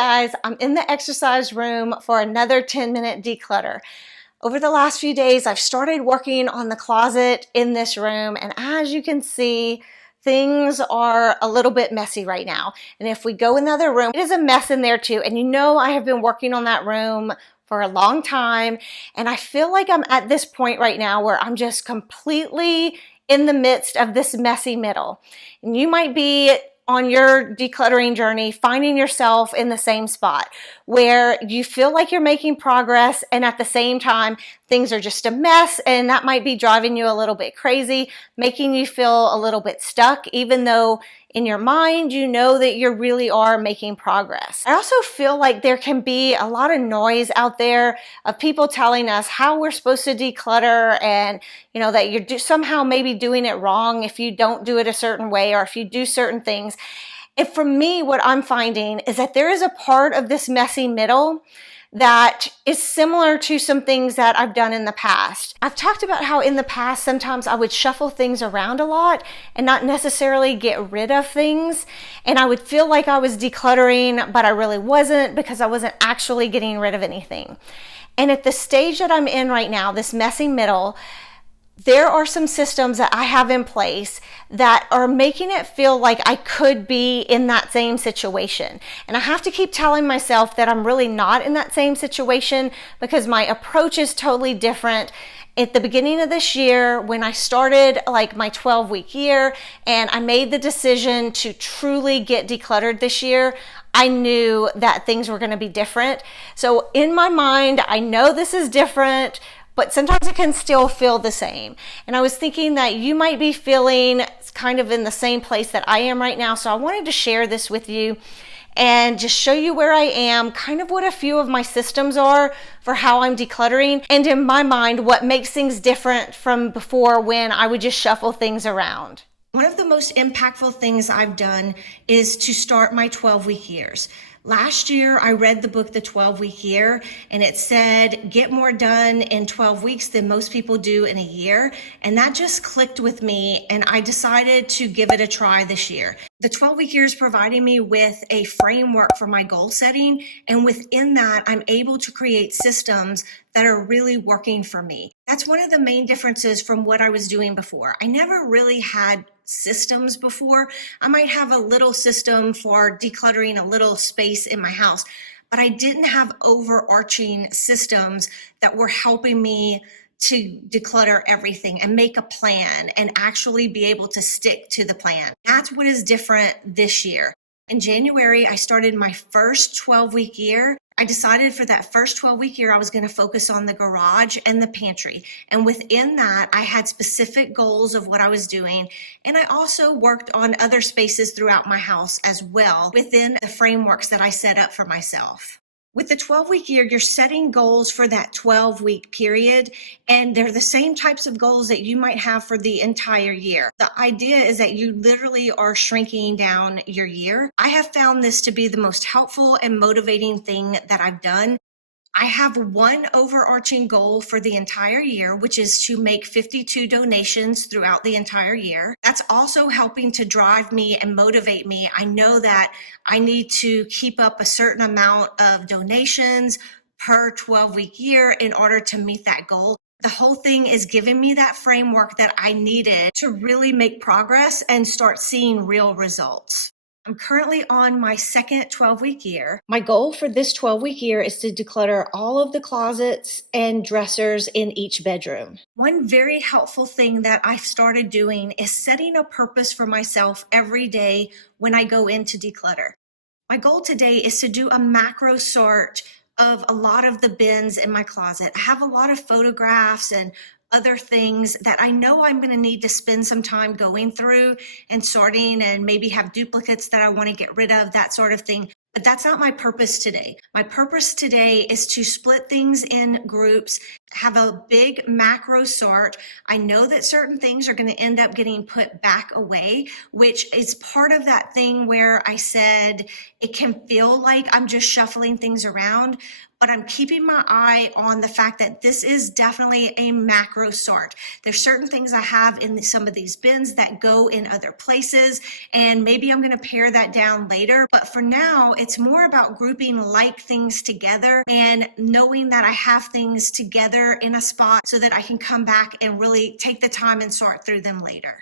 Guys, I'm in the exercise room for another 10-minute declutter. Over the last few days, I've started working on the closet in this room, and as you can see, things are a little bit messy right now. And if we go in the other room, it is a mess in there too. And you know I have been working on that room for a long time, and I feel like I'm at this point right now where I'm just completely in the midst of this messy middle. And you might be on your decluttering journey, finding yourself in the same spot where you feel like you're making progress and at the same time things are just a mess, and that might be driving you a little bit crazy, making you feel a little bit stuck, even though in your mind you know that you really are making progress. I also feel like there can be a lot of noise out there of people telling us how we're supposed to declutter, and that you're somehow maybe doing it wrong if you don't do it a certain way or if you do certain things. And for me, what I'm finding is that there is a part of this messy middle that is similar to some things that I've done in the past. I've talked about how in the past sometimes I would shuffle things around a lot and not necessarily get rid of things, and I would feel like I was decluttering, but I really wasn't, because I wasn't actually getting rid of anything. And at the stage that I'm in right now, this messy middle, there are some systems that I have in place that are making it feel like I could be in that same situation. And I have to keep telling myself that I'm really not in that same situation, because my approach is totally different. At the beginning of this year, when I started like my 12-week year and I made the decision to truly get decluttered this year, I knew that things were going to be different. So in my mind, I know this is different, but sometimes it can still feel the same. And I was thinking that you might be feeling kind of in the same place that I am right now. So I wanted to share this with you and just show you where I am, kind of what a few of my systems are for how I'm decluttering, and in my mind, what makes things different from before when I would just shuffle things around. One of the most impactful things I've done is to start my 12-week years. Last year, I read the book, The 12-Week Year, and it said, get more done in 12 weeks than most people do in a year. And that just clicked with me, and I decided to give it a try this year. The 12-week year is providing me with a framework for my goal setting, and within that, I'm able to create systems that are really working for me. That's one of the main differences from what I was doing before. I never really had systems before. I might have a little system for decluttering a little space in my house, but I didn't have overarching systems that were helping me to declutter everything and make a plan and actually be able to stick to the plan. That's what is different this year. In January, I started my first 12-week year. I decided for that first 12-week year, I was going to focus on the garage and the pantry. And within that, I had specific goals of what I was doing. And I also worked on other spaces throughout my house as well within the frameworks that I set up for myself. With the 12-week year, you're setting goals for that 12-week period, and they're the same types of goals that you might have for the entire year. The idea is that you literally are shrinking down your year. I have found this to be the most helpful and motivating thing that I've done. I have one overarching goal for the entire year, which is to make 52 donations throughout the entire year. That's also helping to drive me and motivate me. I know that I need to keep up a certain amount of donations per 12-week year in order to meet that goal. The whole thing is giving me that framework that I needed to really make progress and start seeing real results. I'm currently on my second 12-week year. My goal for this 12-week year is to declutter all of the closets and dressers in each bedroom. One very helpful thing that I've started doing is setting a purpose for myself every day when I go in to declutter. My goal today is to do a macro sort of a lot of the bins in my closet. I have a lot of photographs and other things that I know I'm going to need to spend some time going through and sorting, and maybe have duplicates that I want to get rid of, that sort of thing. But that's not my purpose today. My purpose today is to split things in groups have a big macro sort. I know that certain things are going to end up getting put back away, which is part of that thing where I said it can feel like I'm just shuffling things around, but I'm keeping my eye on the fact that this is definitely a macro sort. There's certain things I have in some of these bins that go in other places, and maybe I'm going to pare that down later. But for now, it's more about grouping like things together and knowing that I have things together in a spot so that I can come back and really take the time and sort through them later.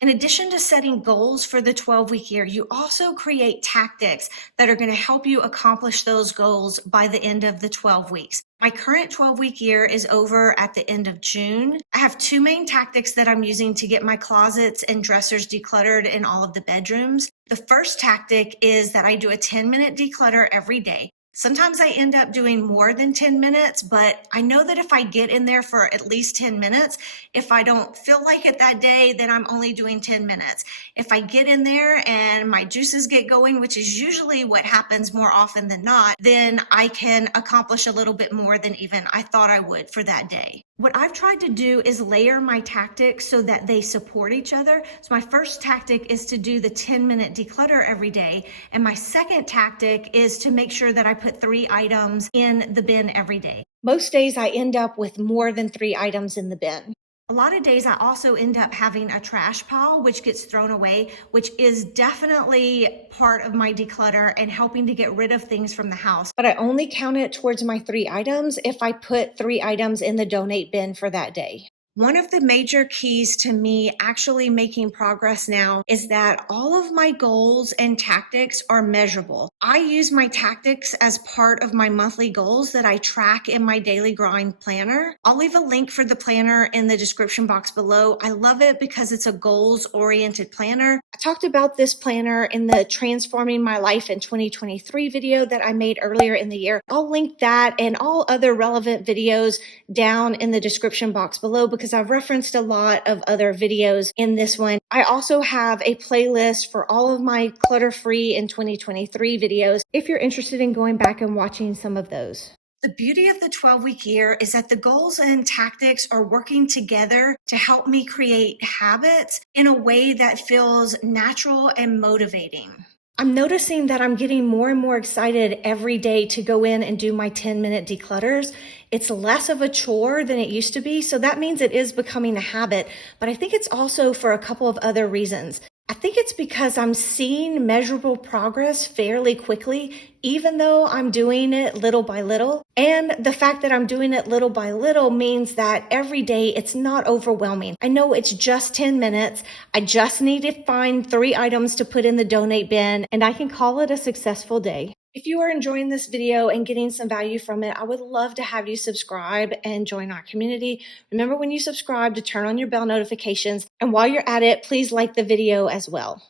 In addition to setting goals for the 12-week year, you also create tactics that are going to help you accomplish those goals by the end of the 12 weeks. My current 12-week year is over at the end of June. I have two main tactics that I'm using to get my closets and dressers decluttered in all of the bedrooms. The first tactic is that I do a 10-minute declutter every day. Sometimes I end up doing more than 10 minutes, but I know that if I get in there for at least 10 minutes, if I don't feel like it that day, then I'm only doing 10 minutes. If I get in there and my juices get going, which is usually what happens more often than not, then I can accomplish a little bit more than even I thought I would for that day. What I've tried to do is layer my tactics so that they support each other. So my first tactic is to do the 10-minute declutter every day. And my second tactic is to make sure that I put 3 items in the bin every day. Most days I end up with more than 3 items in the bin. A lot of days I also end up having a trash pile, which gets thrown away, which is definitely part of my declutter and helping to get rid of things from the house. But I only count it towards my 3 items if I put 3 items in the donate bin for that day. One of the major keys to me actually making progress now is that all of my goals and tactics are measurable. I use my tactics as part of my monthly goals that I track in my daily grind planner. I'll leave a link for the planner in the description box below. I love it because it's a goals-oriented planner. I talked about this planner in the Transforming My Life in 2023 video that I made earlier in the year. I'll link that and all other relevant videos down in the description box below because I've referenced a lot of other videos in this one. I also have a playlist for all of my clutter-free in 2023 videos if you're interested in going back and watching some of those. The beauty of the 12-week year is that the goals and tactics are working together to help me create habits in a way that feels natural and motivating. I'm noticing that I'm getting more and more excited every day to go in and do my 10-minute declutters. It's less of a chore than it used to be, so that means it is becoming a habit, but I think it's also for a couple of other reasons. I think it's because I'm seeing measurable progress fairly quickly, even though I'm doing it little by little. And the fact that I'm doing it little by little means that every day it's not overwhelming. I know it's just 10 minutes. I just need to find 3 items to put in the donate bin, and I can call it a successful day. If you are enjoying this video and getting some value from it, I would love to have you subscribe and join our community. Remember when you subscribe to turn on your bell notifications, and while you're at it, please like the video as well.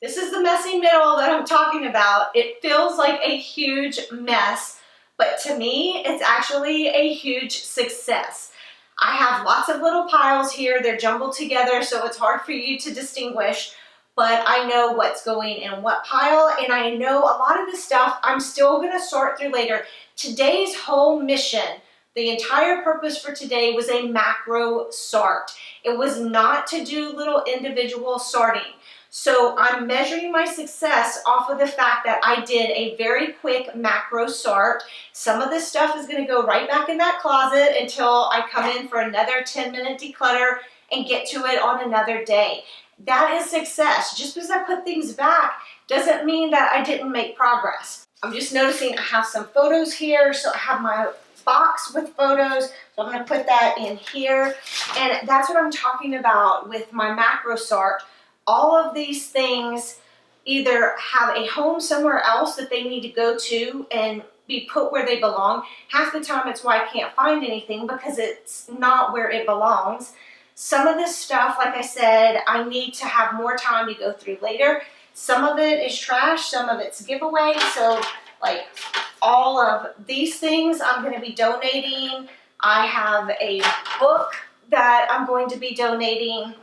This is the messy middle that I'm talking about. It feels like a huge mess, but to me, it's actually a huge success. I have lots of little piles here. They're jumbled together, so it's hard for you to distinguish, but I know what's going in what pile, and I know a lot of this stuff I'm still going to sort through later. Today's whole mission, the entire purpose for today was a macro sort. It was not to do little individual sorting. So I'm measuring my success off of the fact that I did a very quick macro sort. Some of this stuff is going to go right back in that closet until I come in for another 10-minute declutter and get to it on another day. That is success. Just because I put things back doesn't mean that I didn't make progress. I'm just noticing I have some photos here, so I have my box with photos, so I'm going to put that in here, and that's what I'm talking about with my macro sort. All of these things either have a home somewhere else that they need to go to and be put where they belong. Half the time it's why I can't find anything because it's not where it belongs. Some of this stuff, like I said, I need to have more time to go through later. Some of it is trash, some of it's giveaway. So like all of these things I'm going to be donating. I have a book that I'm going to be donating.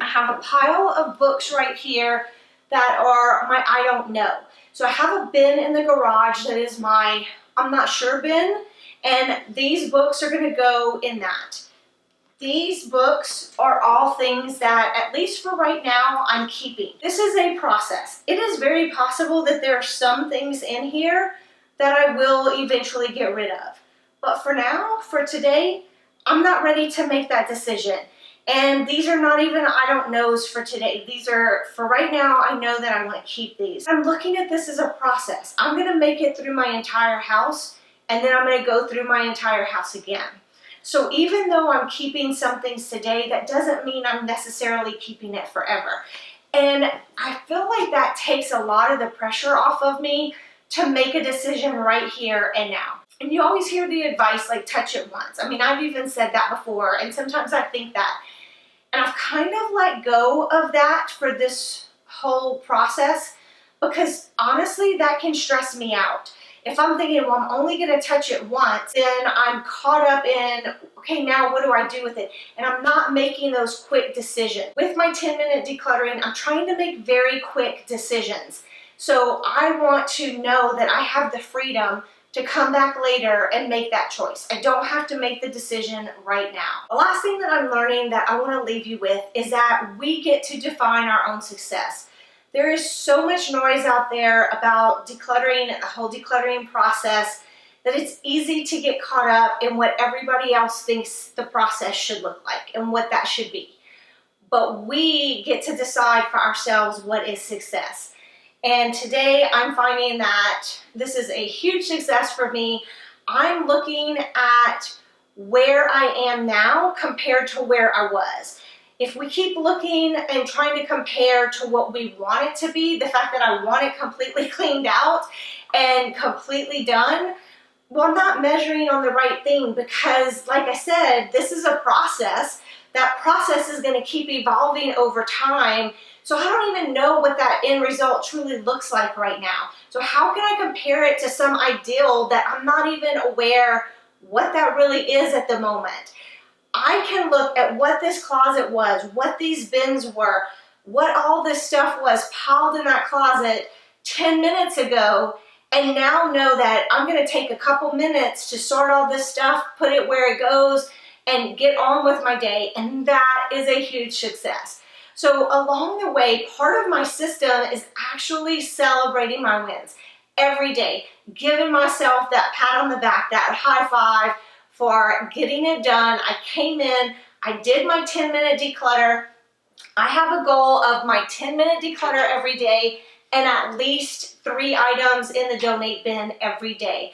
I have a pile of books right here that are my I don't know. So I have a bin in the garage that is my I'm not sure bin. And these books are going to go in that. These books are all things that, at least for right now, I'm keeping. This is a process. It is very possible that there are some things in here that I will eventually get rid of. But for now, for today, I'm not ready to make that decision. And these are not even I don't knows for today. These are, for right now, I know that I want to keep these. I'm looking at this as a process. I'm going to make it through my entire house, and then I'm going to go through my entire house again. So even though I'm keeping some things today, that doesn't mean I'm necessarily keeping it forever. And I feel like that takes a lot of the pressure off of me to make a decision right here and now. And you always hear the advice like touch it once. I mean, I've even said that before, and sometimes I think that. And I've kind of let go of that for this whole process because honestly, that can stress me out. If I'm thinking, well, I'm only going to touch it once, then I'm caught up in, okay, now what do I do with it? And I'm not making those quick decisions. With my 10-minute decluttering, I'm trying to make very quick decisions. So I want to know that I have the freedom to come back later and make that choice. I don't have to make the decision right now. The last thing that I'm learning that I want to leave you with is that we get to define our own success. There is so much noise out there about decluttering and the whole decluttering process that it's easy to get caught up in what everybody else thinks the process should look like and what that should be. But we get to decide for ourselves what is success. And today I'm finding that this is a huge success for me. I'm looking at where I am now compared to where I was. If we keep looking and trying to compare to what we want it to be, the fact that I want it completely cleaned out and completely done, well, I'm not measuring on the right thing because, like I said, this is a process. That process is going to keep evolving over time. So I don't even know what that end result truly looks like right now. So how can I compare it to some ideal that I'm not even aware what that really is at the moment? I can look at what this closet was, what these bins were, what all this stuff was piled in that closet 10 minutes ago, and now know that I'm going to take a couple minutes to sort all this stuff, put it where it goes, and get on with my day, and that is a huge success. So along the way, part of my system is actually celebrating my wins every day, giving myself that pat on the back, that high five for getting it done. I came in, I did my 10-minute declutter. I have a goal of my 10-minute declutter every day and at least 3 items in the donate bin every day.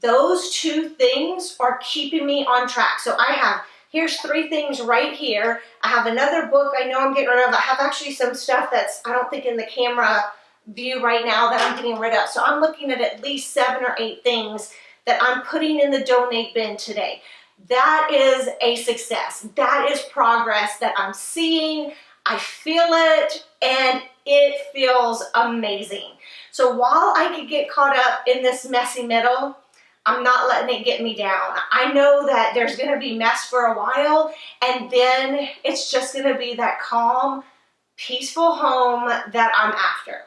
Those 2 things are keeping me on track. So here's 3 things right here. I have another book I know I'm getting rid of. I have actually some stuff that's, I don't think, in the camera view right now that I'm getting rid of. So I'm looking at least 7 or 8 things that I'm putting in the donate bin today. That is a success. That is progress that I'm seeing. I feel it, and it feels amazing. So while I could get caught up in this messy middle, I'm not letting it get me down. I know that there's going to be mess for a while, and then it's just going to be that calm, peaceful home that I'm after.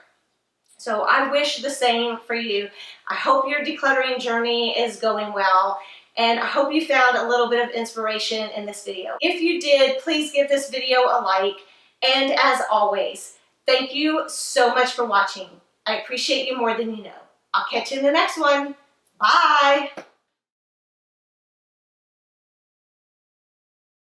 So I wish the same for you. I hope your decluttering journey is going well, and I hope you found a little bit of inspiration in this video. If you did, please give this video a like, and as always, thank you so much for watching. I appreciate you more than you know. I'll catch you in the next one. Bye!